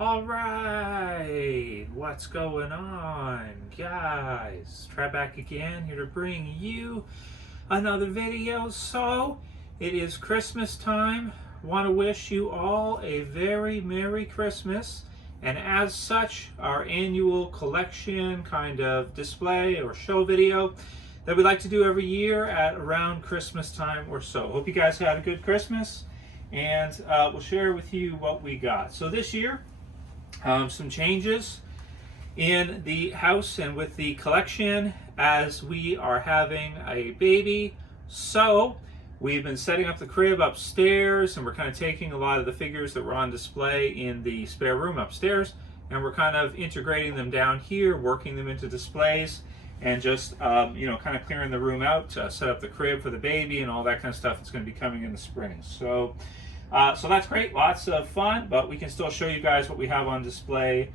All right, what's going on, guys? Trev back again, here to bring you another video. So, it is Christmas time. Want to wish you all a very Merry Christmas. And as such, our annual collection kind of display or show video that we like to do every year at around Christmas time or so. Hope you guys had a good Christmas, and we'll share with you what we got. So this year, some changes in the house and with the collection as we are having a baby. So we've been setting up the crib upstairs, and we're kind of taking a lot of the figures that were on display in the spare room upstairs, and we're kind of integrating them down here, working them into displays, and just kind of clearing the room out to set up the crib for the baby and all that kind of stuff that's going to be coming in the spring. So that's great, lots of fun, but we can still show you guys what we have on display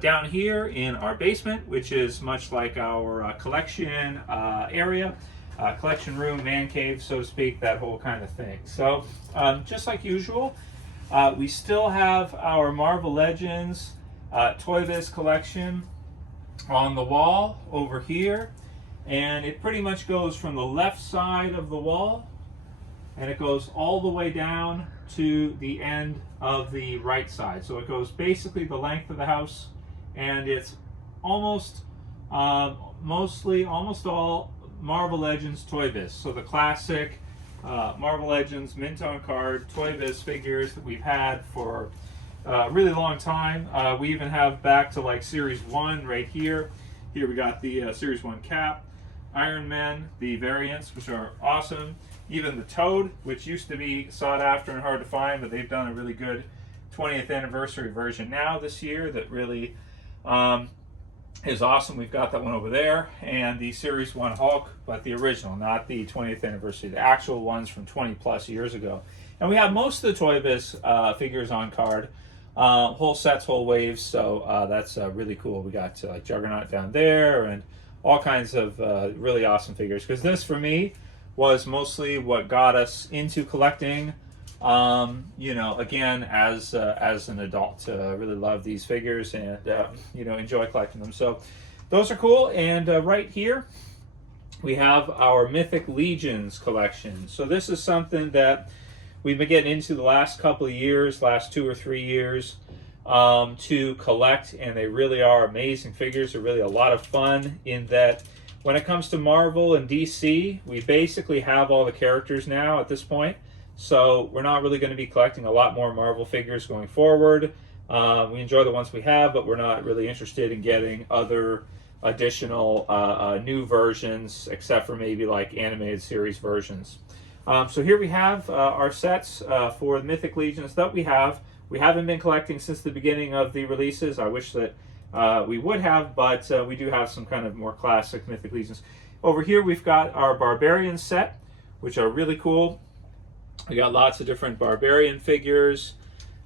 down here in our basement, which is much like our collection area, collection room, man cave, so to speak, that whole kind of thing. So just like usual, we still have our Marvel Legends Toy Biz collection on the wall over here, and it pretty much goes from the left side of the wall and it goes all the way down to the end of the right side. So it goes basically the length of the house, and it's almost almost all Marvel Legends Toy Biz. So the classic Marvel Legends mint on card Toy Biz figures that we've had for a really long time. We even have back to like Series 1 right here. Here we got the Series 1 Cap, Iron Man, the variants, which are awesome. Even the Toad, which used to be sought after and hard to find, but they've done a really good 20th anniversary version now this year that really is awesome. We've got that one over there. And the Series 1 Hulk, but the original, not the 20th anniversary, the actual ones from 20 plus years ago. And we have most of the Toy Biz figures on card, whole sets, whole waves, so that's really cool. We got like Juggernaut down there and all kinds of really awesome figures, because this for me was mostly what got us into collecting, again, as an adult. Really love these figures and, enjoy collecting them. So those are cool. And right here, we have our Mythic Legions collection. So this is something that we've been getting into the last couple of years, last 2 or 3 years, to collect, and they really are amazing figures. They're really a lot of fun in that when it comes to Marvel and DC, we basically have all the characters now at this point. So we're not really going to be collecting a lot more Marvel figures going forward. We enjoy the ones we have, but we're not really interested in getting other additional new versions, except for maybe like animated series versions. So here we have our sets for the Mythic Legions that we have. We haven't been collecting since the beginning of the releases. I wish that we would have, but we do have some kind of more classic Mythic Legions. Over here we've got our Barbarian set, which are really cool. We got lots of different Barbarian figures.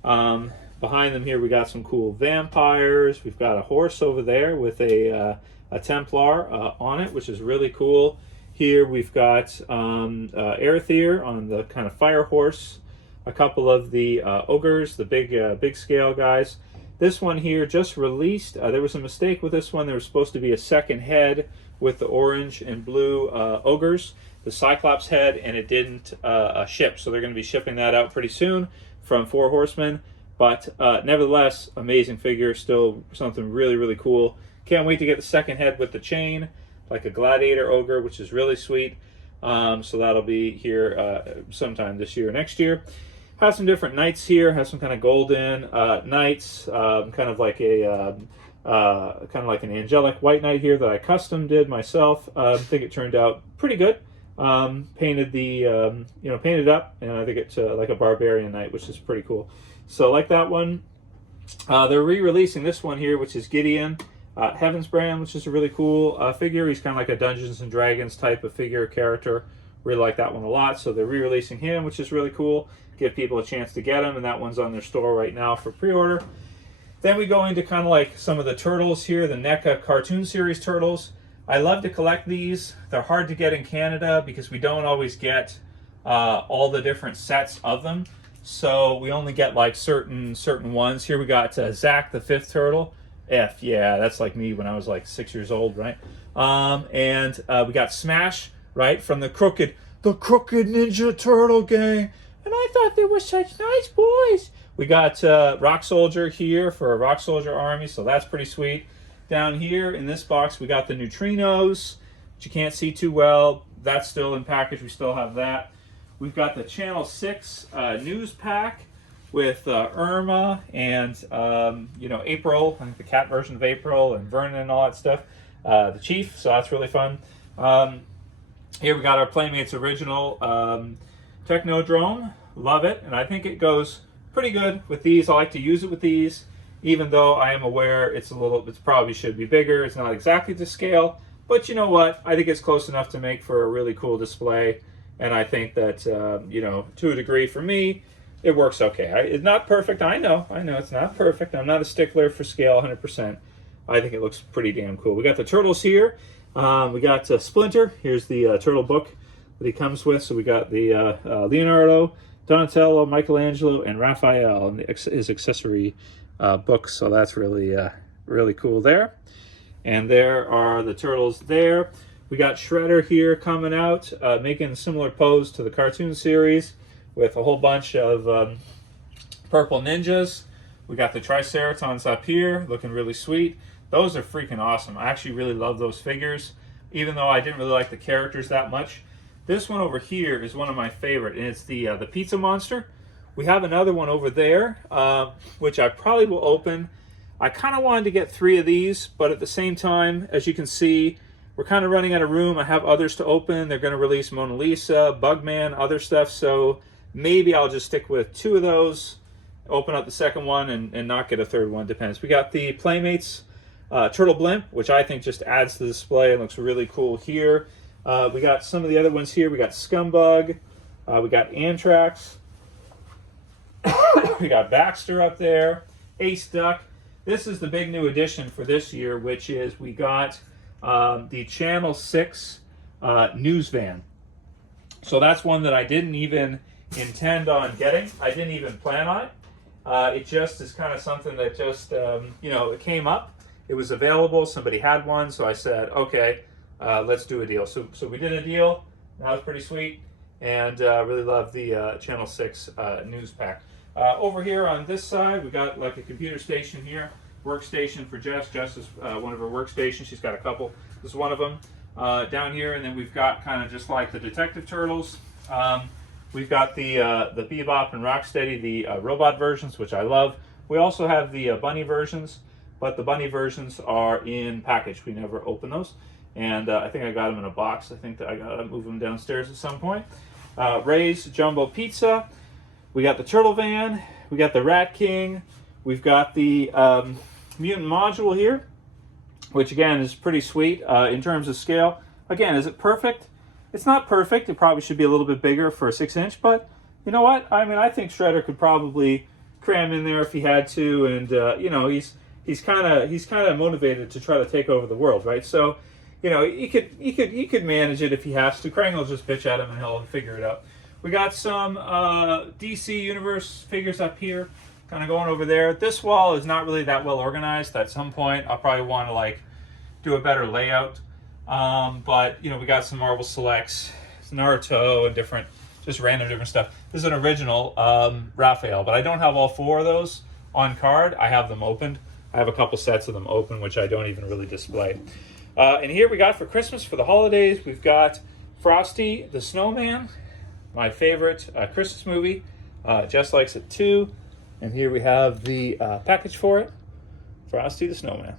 Behind them here we got some cool vampires. We've got a horse over there with a Templar on it, which is really cool. Here we've got Arethyr on the kind of fire horse. A couple of the ogres, the big scale guys. This one here just released. There was a mistake with this one. There was supposed to be a second head with the orange and blue ogres, the Cyclops head, and it didn't ship. So they're going to be shipping that out pretty soon from 4 Horsemen. But nevertheless, amazing figure, still something really, really cool. Can't wait to get the second head with the chain, like a gladiator ogre, which is really sweet. So that'll be here sometime this year or next year. Have some different knights here. Have some kind of golden knights, kind of like an angelic white knight here that I custom did myself. I think it turned out pretty good. Painted painted up, and I think it's like a barbarian knight, which is pretty cool. So like that one. They're re-releasing this one here, which is Gideon. Heaven's Brand, which is a really cool figure. He's kind of like a Dungeons and Dragons type of figure character. Really like that one a lot. So they're re-releasing him, which is really cool. Give people a chance to get him, and that one's on their store right now for pre-order. Then we go into kind of like some of the turtles here, the NECA cartoon series turtles. I love to collect these. They're hard to get in Canada because we don't always get all the different sets of them. so we only get like certain ones. Here we got Zach the fifth turtle. F, yeah, that's like me when I was like 6 years old, right? And we got Smash, right, from the Crooked Ninja Turtle gang. And I thought they were such nice boys. We got Rock Soldier here for a Rock Soldier army, so that's pretty sweet. Down here in this box, we got the Neutrinos, which you can't see too well. That's still in package. We still have that. We've got the Channel 6 news pack with Irma and, April, I think the cat version of April, and Vernon and all that stuff. The Chief, so that's really fun. Here we got our Playmates original Technodrome. Love it, and I think it goes pretty good with these. I like to use it with these, even though I am aware it probably should be bigger. It's not exactly to scale, but you know what? I think it's close enough to make for a really cool display, and I think that, to a degree for me, it works okay. It's not perfect. I know it's not perfect. I'm not a stickler for scale 100%. I think it looks pretty damn cool. We got the turtles here. We got Splinter. Here's the turtle book that he comes with. So we got the Leonardo, Donatello, Michelangelo, and Raphael, and his accessory books. So that's really, really cool there. And there are the turtles there. We got Shredder here coming out, making a similar pose to the cartoon series with a whole bunch of purple ninjas. We got the Triceratons up here, looking really sweet. Those are freaking awesome. I actually really love those figures, even though I didn't really like the characters that much. This one over here is one of my favorite, and it's the Pizza Monster. We have another one over there, which I probably will open. I kind of wanted to get 3 of these, but at the same time, as you can see, we're kind of running out of room. I have others to open. They're going to release Mona Lisa, Bugman, other stuff, so maybe I'll just stick with 2 of those, open up the second one, and not get a third one, depends. We got the Playmates Turtle Blimp, which I think just adds to the display and looks really cool here. We got some of the other ones here. We got Scumbug. We got Anthrax. We got Baxter up there. Ace Duck. This is the big new addition for this year, which is we got the Channel 6 news van. So that's one that I didn't even intend on getting. I didn't even plan on it. It just is kind of something that just, it came up. It was available. Somebody had one, so I said, okay, let's do a deal. So we did a deal. That was pretty sweet, and really love the Channel 6 news pack. Over here on this side, we got like a computer station here, workstation for Jess. Jess is one of her workstations. She's got a couple. This is one of them down here, and then we've got kind of just like the Detective Turtles. We've got the Bebop and Rocksteady, the robot versions, which I love. We also have the bunny versions, but the bunny versions are in package. We never open those. And I think I got them in a box. I think that I got to move them downstairs at some point. Ray's Jumbo Pizza. We got the Turtle Van. We got the Rat King. We've got the Mutant Module here, which again is pretty sweet in terms of scale. Again, is it perfect? It's not perfect. It probably should be a little bit bigger for a 6-inch, but you know what? I mean, I think Shredder could probably cram in there if he had to, and he's kind of motivated to try to take over the world, right? So, he could manage it if he has to. Krang will just bitch at him and he'll figure it out. We got some DC Universe figures up here, kind of going over there. This wall is not really that well organized. At some point, I'll probably want to do a better layout. But we got some Marvel Selects, Naruto, and just random different stuff. This is an original Raphael, but I don't have all 4 of those on card. I have them opened. I have a couple sets of them open, which I don't even really display. And here we got for Christmas, for the holidays, we've got Frosty the Snowman, my favorite Christmas movie. Jess likes it too. And here we have the package for it, Frosty the Snowman.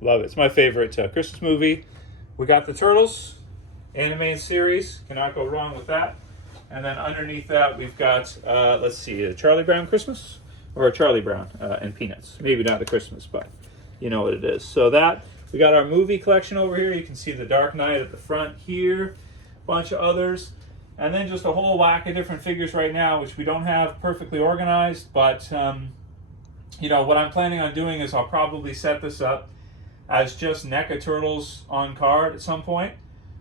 Love it. It's my favorite Christmas movie. We got the Turtles, animated series. Cannot go wrong with that. And then underneath that, we've got, let's see, a Charlie Brown Christmas, or a Charlie Brown and Peanuts. Maybe not the Christmas, but you know what it is. So that, we got our movie collection over here. You can see The Dark Knight at the front here, a bunch of others. And then just a whole whack of different figures right now, which we don't have perfectly organized. But, what I'm planning on doing is I'll probably set this up as just NECA Turtles on card at some point.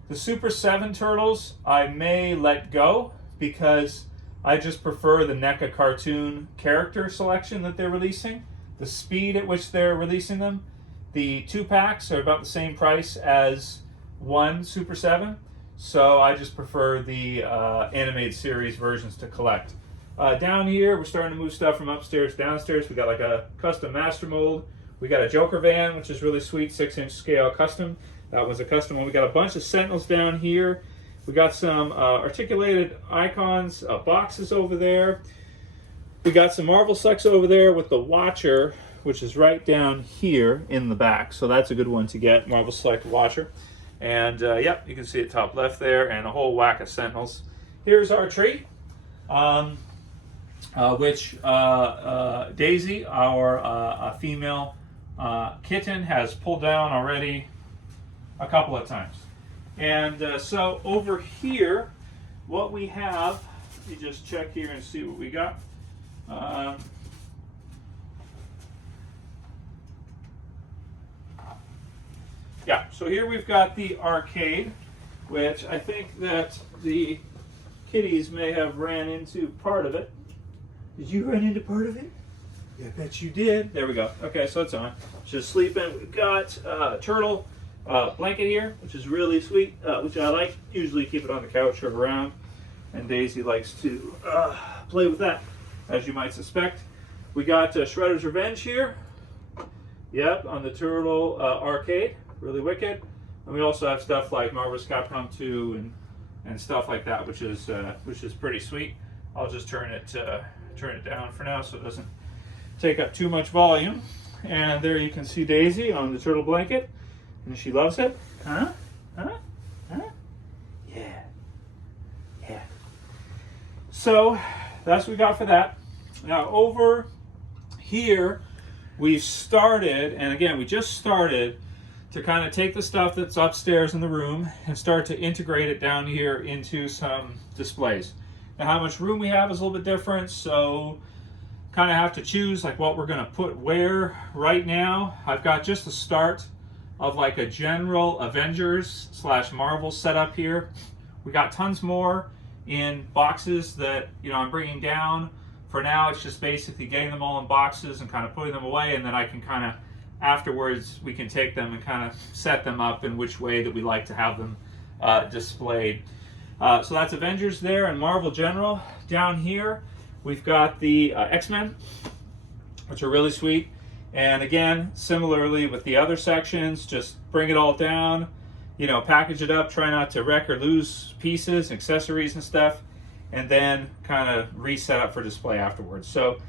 The Super 7 Turtles I may let go because I just prefer the NECA cartoon character selection that they're releasing, the speed at which they're releasing them. The 2-packs are about the same price as one Super 7, so I just prefer the animated series versions to collect. Down here, we're starting to move stuff from upstairs to downstairs. We got like a custom master mold. We got a Joker van, which is really sweet, 6-inch scale custom. That was a custom one. We got a bunch of Sentinels down here. We got some articulated icons, boxes over there. We got some Marvel Sex over there with the Watcher, which is right down here in the back. So that's a good one to get, Marvel Select Watcher. And yep, you can see it top left there, and a whole whack of Sentinels. Here's our tree, which Daisy, our female kitten, has pulled down already a couple of times. And so over here, what we have, let me just check here and see what we got. Yeah, so here we've got the arcade, which I think that the kitties may have ran into part of it. Did you run into part of it? Yeah, I bet you did. There we go. Okay, so it's on. Just sleeping. We've got a turtle blanket here, which is really sweet, which I like. Usually keep it on the couch or around, and Daisy likes to play with that, as you might suspect. We got Shredder's Revenge here. Yep, on the turtle arcade. Really wicked. And we also have stuff like Marvel's Capcom 2 and stuff like that, which is pretty sweet. I'll just turn it down for now so it doesn't take up too much volume. And there you can see Daisy on the turtle blanket, and she loves it. Huh? Huh? Huh? Yeah. Yeah. So that's what we got for that. Now over here, we've started, and again, we just started to kind of take the stuff that's upstairs in the room and start to integrate it down here into some displays. Now, how much room we have is a little bit different, so kind of have to choose like what we're going to put where. Right now, I've got just the start of like a general Avengers / Marvel setup here. We got tons more in boxes that, you know, I'm bringing down. For now, it's just basically getting them all in boxes and kind of putting them away, and then I can kind of afterwards we can take them and kind of set them up in which way that we like to have them displayed. So that's Avengers there and Marvel General. Down here we've got the X-Men, which are really sweet. And again, similarly with the other sections, just bring it all down, you know, package it up, try not to wreck or lose pieces, accessories and stuff, and then kind of reset up for display afterwards. So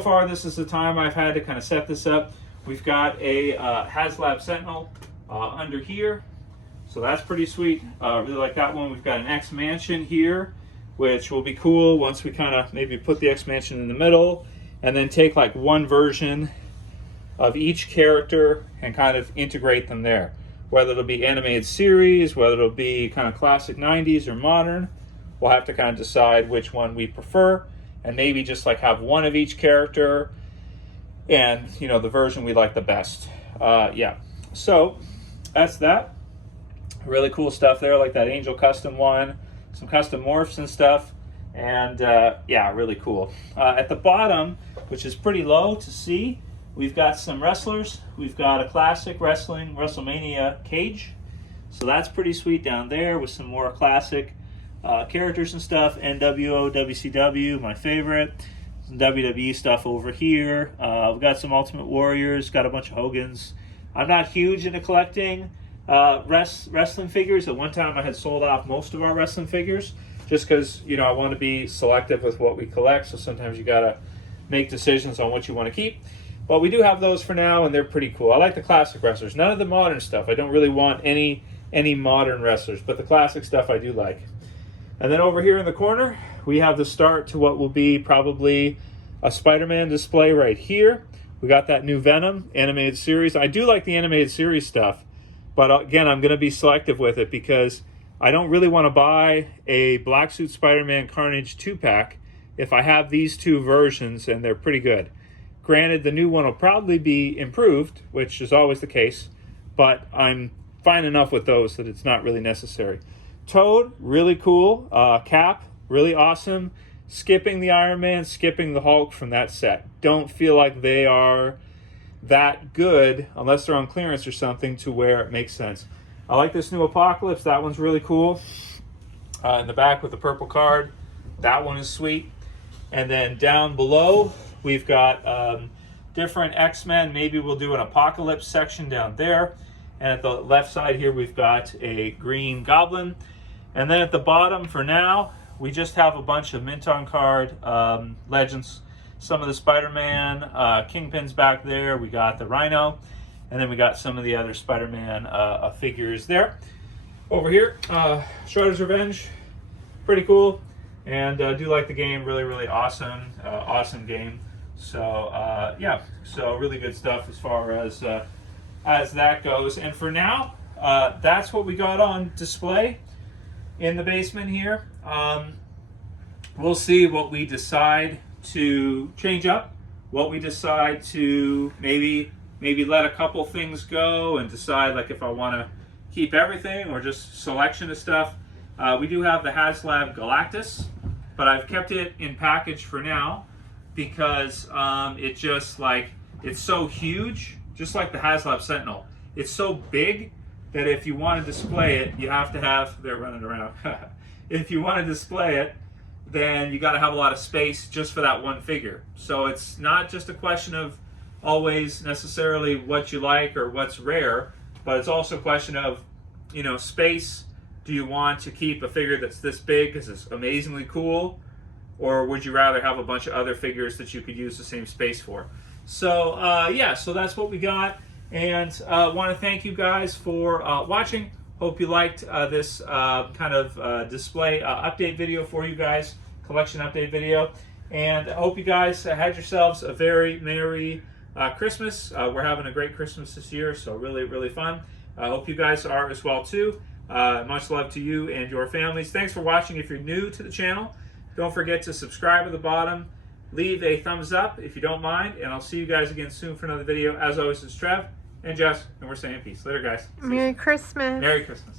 far this is the time I've had to kind of set this up. We've got a HasLab Sentinel under here, so that's pretty sweet. Really like that one. We've got an X-Mansion here, which will be cool once we kind of maybe put the X-Mansion in the middle and then take like one version of each character and kind of integrate them there. Whether it'll be animated series, whether it'll be kind of classic 90s or modern, we'll have to kind of decide which one we prefer, and maybe just like have one of each character and, you know, the version we like the best. Yeah, so that's that. Really cool stuff there, like that Angel custom one, some custom morphs and stuff, and yeah, really cool. At the bottom, which is pretty low to see, we've got some wrestlers. We've got a classic wrestling WrestleMania cage, so that's pretty sweet down there with some more classic characters and stuff. NWO, WCW, my favorite. Some WWE stuff over here. We've got some Ultimate Warriors, got a bunch of Hogans. I'm not huge into collecting wrestling figures. At one time I had sold off most of our wrestling figures just because, you know, I want to be selective with what we collect, so sometimes you gotta make decisions on what you want to keep. But we do have those for now, and they're pretty cool. I like the classic wrestlers, none of the modern stuff. I don't really want any modern wrestlers, but the classic stuff I do like. And then over here in the corner, we have the start to what will be probably a Spider-Man display right here. We got that new Venom animated series. I do like the animated series stuff, but again, I'm going to be selective with it because I don't really want to buy a Black Suit Spider-Man Carnage 2-pack if I have these two versions and they're pretty good. Granted, the new one will probably be improved, which is always the case, but I'm fine enough with those that it's not really necessary. Toad, really cool. Cap, really awesome. skipping the Iron Man, skipping the Hulk from that set. Don't feel like they are that good unless they're on clearance or something to where it makes sense. I like this new Apocalypse. That one's really cool. In the back with the purple card. That one is sweet. And then down below, we've got different X-Men. Maybe we'll do an Apocalypse section down there. And at the left side here, we've got a Green Goblin. And then at the bottom, for now, we just have a bunch of mint on card legends. Some of the Spider-Man, Kingpin's back there. We got the Rhino. And then we got some of the other Spider-Man figures there. Over here, Shredder's Revenge. Pretty cool. And do like the game. Really, really awesome. Awesome game. So, yeah. So, really good stuff as far as that goes. And for now, that's what we got on display in the basement here. We'll see what we decide to change up, what we decide to maybe let a couple things go and decide like if I want to keep everything or just selection of stuff. We do have the HasLab Galactus, but I've kept it in package for now because it just like, it's so huge, just like the HasLab Sentinel. It's so big that if you want to display it, you have to have, they're running around. If you want to display it, then you got to have a lot of space just for that one figure. So it's not just a question of always necessarily what you like or what's rare, but it's also a question of, you know, space. Do you want to keep a figure that's this big because it's amazingly cool, or would you rather have a bunch of other figures that you could use the same space for? So yeah, so that's what we got, and want to thank you guys for watching. Hope you liked this kind of display update video for you guys, collection update video, and I hope you guys had yourselves a very Merry Christmas. We're having a great Christmas this year, so really, really fun. I hope you guys are as well too. Much love to you and your families. Thanks for watching. If you're new to the channel, don't forget to subscribe at the bottom. Leave a thumbs up if you don't mind, and I'll see you guys again soon for another video. As always, it's Trev and Jess, and we're saying peace. Later, guys. Merry Christmas. Merry Christmas.